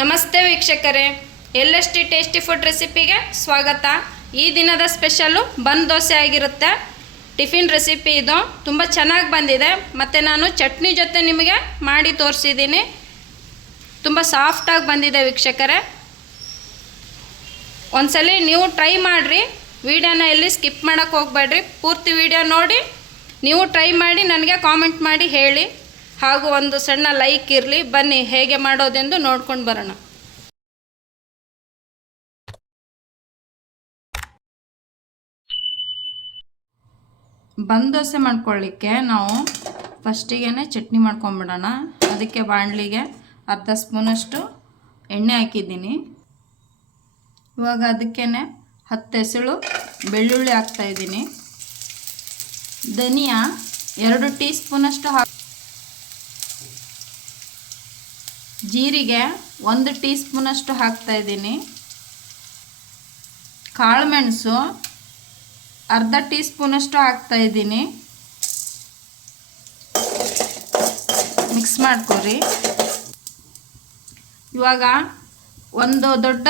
ನಮಸ್ತೆ ವೀಕ್ಷಕರೇ. ಎಲ್ಲಷ್ಟಿ tasty food ರೆಸಿಪಿಗೆ ಸ್ವಾಗತ. ಈ ದಿನದ ಸ್ಪೆಷಲ್ಲು ಬನ್ ದೋಸೆ ಆಗಿರುತ್ತೆ. ಟಿಫಿನ್ ರೆಸಿಪಿ ಇದು. ತುಂಬ ಚೆನ್ನಾಗಿ ಬಂದಿದೆ. ಮತ್ತು ನಾನು ಚಟ್ನಿ ಜೊತೆ ನಿಮಗೆ ಮಾಡಿ ತೋರಿಸಿದ್ದೀನಿ. ತುಂಬ ಸಾಫ್ಟಾಗಿ ಬಂದಿದೆ ವೀಕ್ಷಕರೇ. ಒಂದ್ಸಲಿ ನೀವು ಟ್ರೈ ಮಾಡಿರಿ. ವಿಡಿಯೋನ ಎಲ್ಲಿ ಸ್ಕಿಪ್ ಮಾಡೋಕ್ಕೆ ಹೋಗಬೇಡ್ರಿ. ಪೂರ್ತಿ ವಿಡಿಯೋ ನೋಡಿ. ನೀವು ಟ್ರೈ ಮಾಡಿ, ನನಗೆ ಕಾಮೆಂಟ್ ಮಾಡಿ ಹೇಳಿ. ಹಾಗೂ ಒಂದು ಸಣ್ಣ ಲೈಕ್ ಇರಲಿ, ಬನ್ನಿ ಹೇಗೆ ಮಾಡೋದೆಂದು ನೋಡ್ಕೊಂಡು ಬರೋಣ. ಬಂದೋಸೆ ದೋಸೆ ಮಾಡ್ಕೊಳ್ಳಿಕ್ಕೆ ನಾವು ಫಸ್ಟಿಗೆ ಚಟ್ನಿ ಮಾಡ್ಕೊಂಬಿಡೋಣ. ಅದಕ್ಕೆ ಬಾಣಲಿಗೆ ಅರ್ಧ ಸ್ಪೂನಷ್ಟು ಎಣ್ಣೆ ಹಾಕಿದ್ದೀನಿ. ಇವಾಗ ಅದಕ್ಕೇ ಹತ್ತು ಹೆಸಳು ಬೆಳ್ಳುಳ್ಳಿ ಹಾಕ್ತಾಯಿದ್ದೀನಿ ಧನಿಯಾ ಎರಡು ಟೀ ಸ್ಪೂನಷ್ಟು ಹಾಕಿ ಜೀರಿಗೆ ಒಂದು ಟೀ ಸ್ಪೂನಷ್ಟು ಹಾಕ್ತಾಯಿದ್ದೀನಿ ಕಾಳುಮೆಣಸು ಅರ್ಧ ಟೀ ಸ್ಪೂನಷ್ಟು ಹಾಕ್ತಾಯಿದ್ದೀನಿ ಮಿಕ್ಸ್ ಮಾಡ್ಕೊರಿ ಇವಾಗ ಒಂದು ದೊಡ್ಡ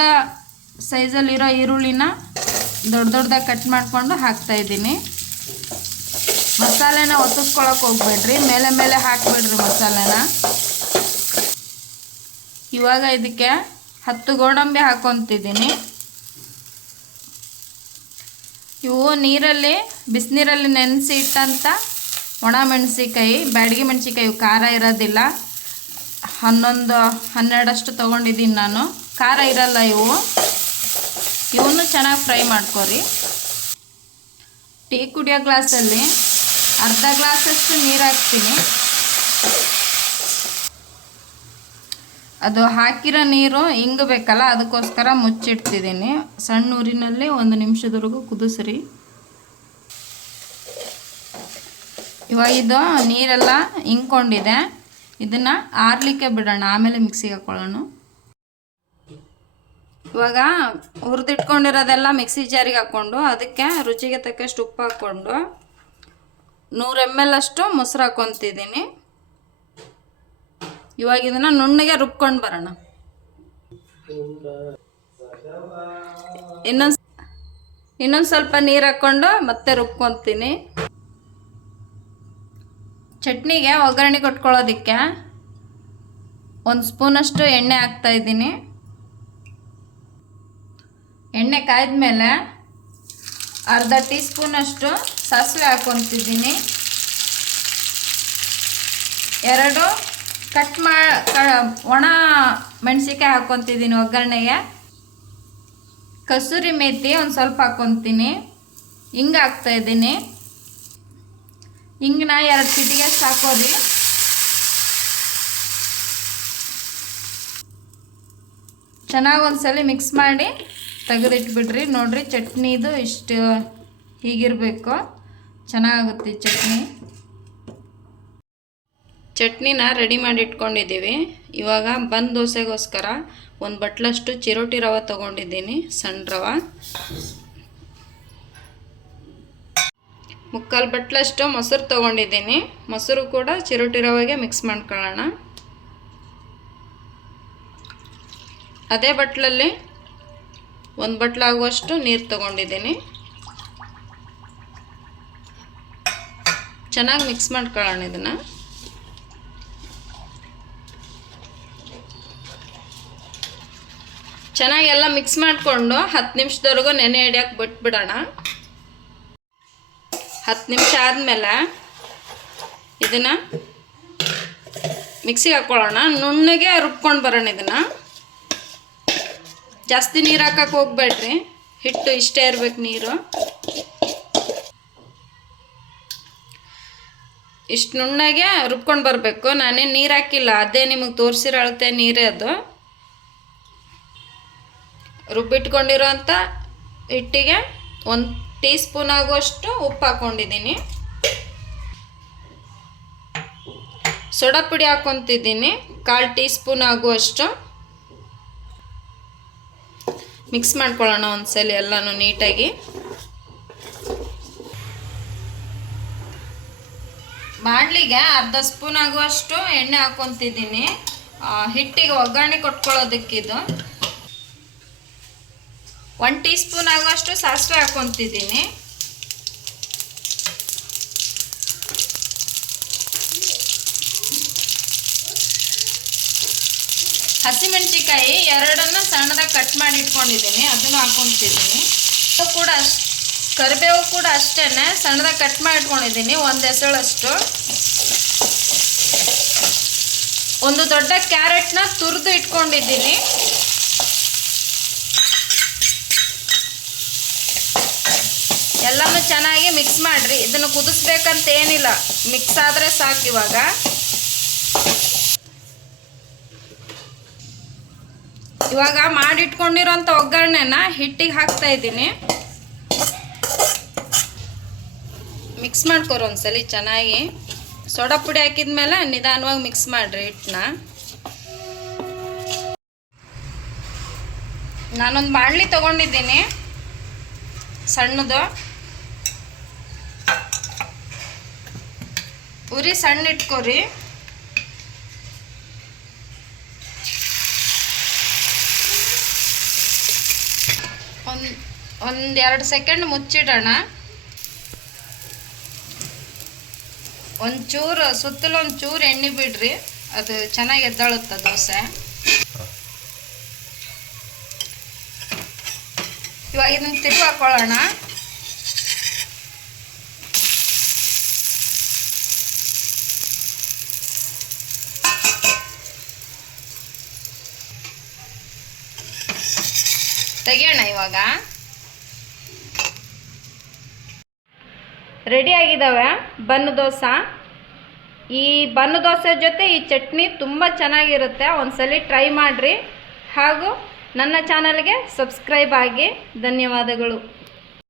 ಸೈಜಲ್ಲಿರೋ ಈರುಳ್ಳಿನ ದೊಡ್ಡ ದೊಡ್ಡದಾಗಿ ಕಟ್ ಮಾಡಿಕೊಂಡು ಹಾಕ್ತಾಯಿದ್ದೀನಿ ಮಸಾಲೆನ ಒತ್ತಿಸ್ಕೊಳಕ್ಕೆ ಹೋಗ್ಬೇಡ್ರಿ. ಮೇಲೆ ಮೇಲೆ ಹಾಕ್ಬೇಡ್ರಿ ಮಸಾಲೆನ. ಇವಾಗ ಇದಕ್ಕೆ ಹತ್ತು ಗೋಡಂಬಿ ಹಾಕೊತಿದ್ದೀನಿ. ಇವು ನೀರಲ್ಲಿ, ಬಿಸಿನೀರಲ್ಲಿ ನೆನೆಸಿ ಇಟ್ಟಂಥ ಒಣ ಮೆಣಸಿಕಾಯಿ ಬ್ಯಾಡಗಿ ಮೆಣಸಿಕಾಯಿ ಇವು ಖಾರ ಇರೋದಿಲ್ಲ. ಹನ್ನೊಂದು, ಹನ್ನೆರಡಷ್ಟು ತೊಗೊಂಡಿದ್ದೀನಿ ನಾನು. ಖಾರ ಇರಲ್ಲ ಇವು. ಇವನ್ನು ಚೆನ್ನಾಗಿ ಫ್ರೈ ಮಾಡ್ಕೊರಿ. ಟೀ ಕುಡಿಯೋ ಗ್ಲಾಸಲ್ಲಿ ಅರ್ಧ ಗ್ಲಾಸಷ್ಟು ನೀರು ಹಾಕ್ತೀನಿ. ಅದು ಹಾಕಿರೋ ನೀರು ಹಿಂಗಬೇಕಲ್ಲ ಅದಕ್ಕೋಸ್ಕರ ಮುಚ್ಚಿಡ್ತಿದ್ದೀನಿ. ಸಣ್ಣ ಊರಿನಲ್ಲಿ ಒಂದು ನಿಮಿಷದವರೆಗೂ ಕುದಿಸ್ರಿ. ಇವಾಗ ಇದು ನೀರೆಲ್ಲ ಹಿಂಕೊಂಡಿದೆ ಇದನ್ನು ಆರ್ಲಿಕ್ಕೆ ಬಿಡೋಣ, ಆಮೇಲೆ ಮಿಕ್ಸಿಗೆ ಹಾಕೊಳ್ಳೋಣ. ಇವಾಗ ಹುರಿದಿಟ್ಕೊಂಡಿರೋದೆಲ್ಲ ಮಿಕ್ಸಿ ಜಾರಿಗೆ ಹಾಕ್ಕೊಂಡು, ಅದಕ್ಕೆ ರುಚಿಗೆ ತಕ್ಕಷ್ಟು ಉಪ್ಪು ಹಾಕ್ಕೊಂಡು ನೂರು ಎಂ ಎಲ್ ಅಷ್ಟು ಮೊಸರು ಹಾಕ್ಕೊತಿದ್ದೀನಿ. ಇವಾಗ ಇದನ್ನ ನುಣ್ಣಗೆ ರುಬ್ಕೊಂಡು ಬರೋಣ. ಇನ್ನೊಂದ್ ಇನ್ನೊಂದು ಸ್ವಲ್ಪ ನೀರು ಹಾಕ್ಕೊಂಡು ಮತ್ತೆ ರುಬ್ಕೊತೀನಿ. ಚಟ್ನಿಗೆ ಒಗ್ಗರಣೆ ಕೊಟ್ಕೊಳ್ಳೋದಕ್ಕೆ ಒಂದು ಸ್ಪೂನಷ್ಟು ಎಣ್ಣೆ ಹಾಕ್ತಾ ಇದ್ದೀನಿ. ಎಣ್ಣೆ ಕಾಯ್ದ್ಮೇಲೆ ಅರ್ಧ ಟೀ ಸ್ಪೂನಷ್ಟು ಸಾಸಿವೆ ಹಾಕೊತಿದ್ದೀನಿ. ಎರಡು ಕಟ್ ಮಾ ಒಣ ಮೆಣಸಿಕಾಯಿ ಹಾಕ್ಕೊತಿದ್ದೀನಿ ಒಗ್ಗರಣೆಗೆ. ಕಸೂರಿ ಮೇಥಿ ಒಂದು ಸ್ವಲ್ಪ ಹಾಕ್ಕೊತೀನಿ ಹಿಂಗೆ ಹಾಕ್ತಾಯಿದ್ದೀನಿ ನಾ ಎರಡು ಸಿಟಿಗೆ ಹಾಕೋರಿ ಚೆನ್ನಾಗಿ ಒಂದ್ಸಲ ಮಿಕ್ಸ್ ಮಾಡಿ ತೆಗೆದಿಟ್ಬಿಡ್ರಿ. ನೋಡಿರಿ ಚಟ್ನಿದು ಇಷ್ಟು ಹೀಗಿರಬೇಕು. ಚೆನ್ನಾಗುತ್ತೆ ಚಟ್ನಿ. ಚಟ್ನಿನ ರೆಡಿ ಮಾಡಿ ಇಟ್ಕೊಂಡಿದ್ದೀವಿ ಇವಾಗ ಬಂದ್ ದೋಸೆಗೋಸ್ಕರ ಒಂದು ಬಟ್ಲಷ್ಟು ಚಿರೋಟಿ ರವೆ ತೊಗೊಂಡಿದ್ದೀನಿ ಸಣ್ಣ ರವೆ. ಮುಕ್ಕಾಲು ಬಟ್ಲಷ್ಟು ಮೊಸರು ತೊಗೊಂಡಿದ್ದೀನಿ. ಮೊಸರು ಕೂಡ ಚಿರೋಟಿ ರವೆಗೆ ಮಿಕ್ಸ್ ಮಾಡ್ಕೊಳ್ಳೋಣ. ಅದೇ ಬಟ್ಲಲ್ಲಿ ಒಂದು ಬಟ್ಲಾಗುವಷ್ಟು ನೀರು ತೊಗೊಂಡಿದ್ದೀನಿ. ಚೆನ್ನಾಗಿ ಮಿಕ್ಸ್ ಮಾಡ್ಕೊಳ್ಳೋಣ ಇದನ್ನು. ಚೆನ್ನಾಗಿ ಎಲ್ಲ ಮಿಕ್ಸ್ ಮಾಡಿಕೊಂಡು ಹತ್ತು ನಿಮಿಷದವರೆಗೂ ನೆನೆ ಹಿಡಿಯೋಕೆ ಬಿಟ್ಬಿಡೋಣ. ಹತ್ತು ನಿಮಿಷ ಆದಮೇಲೆ ಇದನ್ನು ಮಿಕ್ಸಿಗೆ ಹಾಕ್ಕೊಳ್ಳೋಣ ನುಣ್ಣಗೆ ರುಬ್ಕೊಂಡು ಬರೋಣ ಇದನ್ನು. ಜಾಸ್ತಿ ನೀರು ಹಾಕಕ್ಕೆ ಹೋಗ್ಬೇಡ್ರಿ. ಹಿಟ್ಟು ಇಷ್ಟೇ ಇರಬೇಕು ನೀರು. ಇಷ್ಟು ನುಣ್ಣಗೆ ರುಬ್ಕೊಂಡು ಬರಬೇಕು. ನಾನೇನು ನೀರು ಹಾಕಿಲ್ಲ. ಅದೇ ನಿಮಗೆ ತೋರಿಸಿರೋ ಅಳತೆ ನೀರೇ ಅದು. ರುಬ್ಬಿಟ್ಕೊಂಡಿರೋಂಥ ಹಿಟ್ಟಿಗೆ ಒಂದು ಟೀ ಸ್ಪೂನ್ ಆಗುವಷ್ಟು ಉಪ್ಪು ಹಾಕ್ಕೊಂಡಿದ್ದೀನಿ. ಸೋಡಾ ಪುಡಿ ಹಾಕ್ಕೊತಿದ್ದೀನಿ, ಕಾಲು ಟೀ ಸ್ಪೂನ್ ಆಗುವಷ್ಟು. ಮಿಕ್ಸ್ ಮಾಡ್ಕೊಳ್ಳೋಣ ಒಂದ್ಸಲ ಎಲ್ಲನೂ ನೀಟಾಗಿ. ಬಾಣಲಿಗೆ ಅರ್ಧ ಸ್ಪೂನ್ ಆಗುವಷ್ಟು ಎಣ್ಣೆ ಹಾಕ್ಕೊತಿದ್ದೀನಿ. ಹಿಟ್ಟಿಗೆ ಒಗ್ಗರಣೆ ಕೊಟ್ಕೊಳ್ಳೋದಕ್ಕಿದು. ಒನ್ ಟೀ ಸ್ಪೂನ್ ಆಗುವಷ್ಟು ಸಾಸಿವೆ ಹಾಕೊತಿದ್ದೀನಿ. ಹಸಿಮೆಣಸಿಕಾಯಿ ಎರಡನ್ನ ಸಣ್ಣದಾಗಿ ಕಟ್ ಮಾಡಿ ಇಟ್ಕೊಂಡಿದ್ದೀನಿ, ಅದನ್ನು ಹಾಕೊತಿದ್ದೀನಿ. ಇದು ಕೂಡ ಕರಿಬೇವು ಕೂಡ ಅಷ್ಟೇ ಸಣ್ಣದಾಗಿ ಕಟ್ ಮಾಡಿ ಇಟ್ಕೊಂಡಿದ್ದೀನಿ, ಒಂದು ಹೆಸಳಷ್ಟು. ಒಂದು ದೊಡ್ಡ ಕ್ಯಾರೆಟ್ನ ತುರಿದು ಇಟ್ಕೊಂಡಿದ್ದೀನಿ. ಎಲ್ಲನೂ ಚೆನ್ನಾಗಿ ಮಿಕ್ಸ್ ಮಾಡಿರಿ. ಇದನ್ನು ಕುದಿಸ್ಬೇಕಂತ ಏನಿಲ್ಲ. ಮಿಕ್ಸ್ ಆದರೆ ಸಾಕು ಇವಾಗ. ಇವಾಗ ಮಾಡಿಟ್ಕೊಂಡಿರೋಂಥ ಒಗ್ಗರಣೆನ ಹಿಟ್ಟಿಗೆ ಹಾಕ್ತಾ ಇದ್ದೀನಿ. ಮಿಕ್ಸ್ ಮಾಡ್ಕೊರಿ ಒಂದ್ಸಲಿ ಚೆನ್ನಾಗಿ. ಸೋಡಾ ಪುಡಿ ಹಾಕಿದ್ಮೇಲೆ ನಿಧಾನವಾಗಿ ಮಿಕ್ಸ್ ಮಾಡಿರಿ ಹಿಟ್ಟನ್ನ. ನಾನೊಂದು ಬಾಣಲಿ ತೊಗೊಂಡಿದ್ದೀನಿ. ಸಣ್ಣದು. ಉರಿ ಸಣ್ಣ ಇಟ್ಕೋರಿ. ಒಂದು ಒಂದು ಎರಡು ಸೆಕೆಂಡ್ ಮುಚ್ಚಿಡೋಣ. ಒಂಚೂರು, ಸುತ್ತಲೂ ಒಂಚೂರು ಎಣ್ಣೆ ಬಿಡ್ರಿ. ಅದು ಚೆನ್ನಾಗಿ ಎದ್ದಾಳುತ್ತೆ ದೋಸೆ. ಇವಾಗ ಇದನ್ನ ತಿರುಗಿ ಹಾಕೊಳ್ಳೋಣ ತೆಗಿಯೋಣ ಇವಾಗ. ರೆಡಿ ಆಗಿದ್ದಾವೆ? ಬನ್ನು ದೋಸೆ. ಈ ಬನ್ನು ದೋಸೆ ಜೊತೆ ಈ ಚಟ್ನಿ ತುಂಬ ಚೆನ್ನಾಗಿರುತ್ತೆ. ಒಂದ್ಸಲಿ ಟ್ರೈ ಮಾಡಿರಿ. ಹಾಗೂ ನನ್ನ ಚಾನಲ್ಗೆ ಸಬ್ಸ್ಕ್ರೈಬ್ ಆಗಿ. ಧನ್ಯವಾದಗಳು.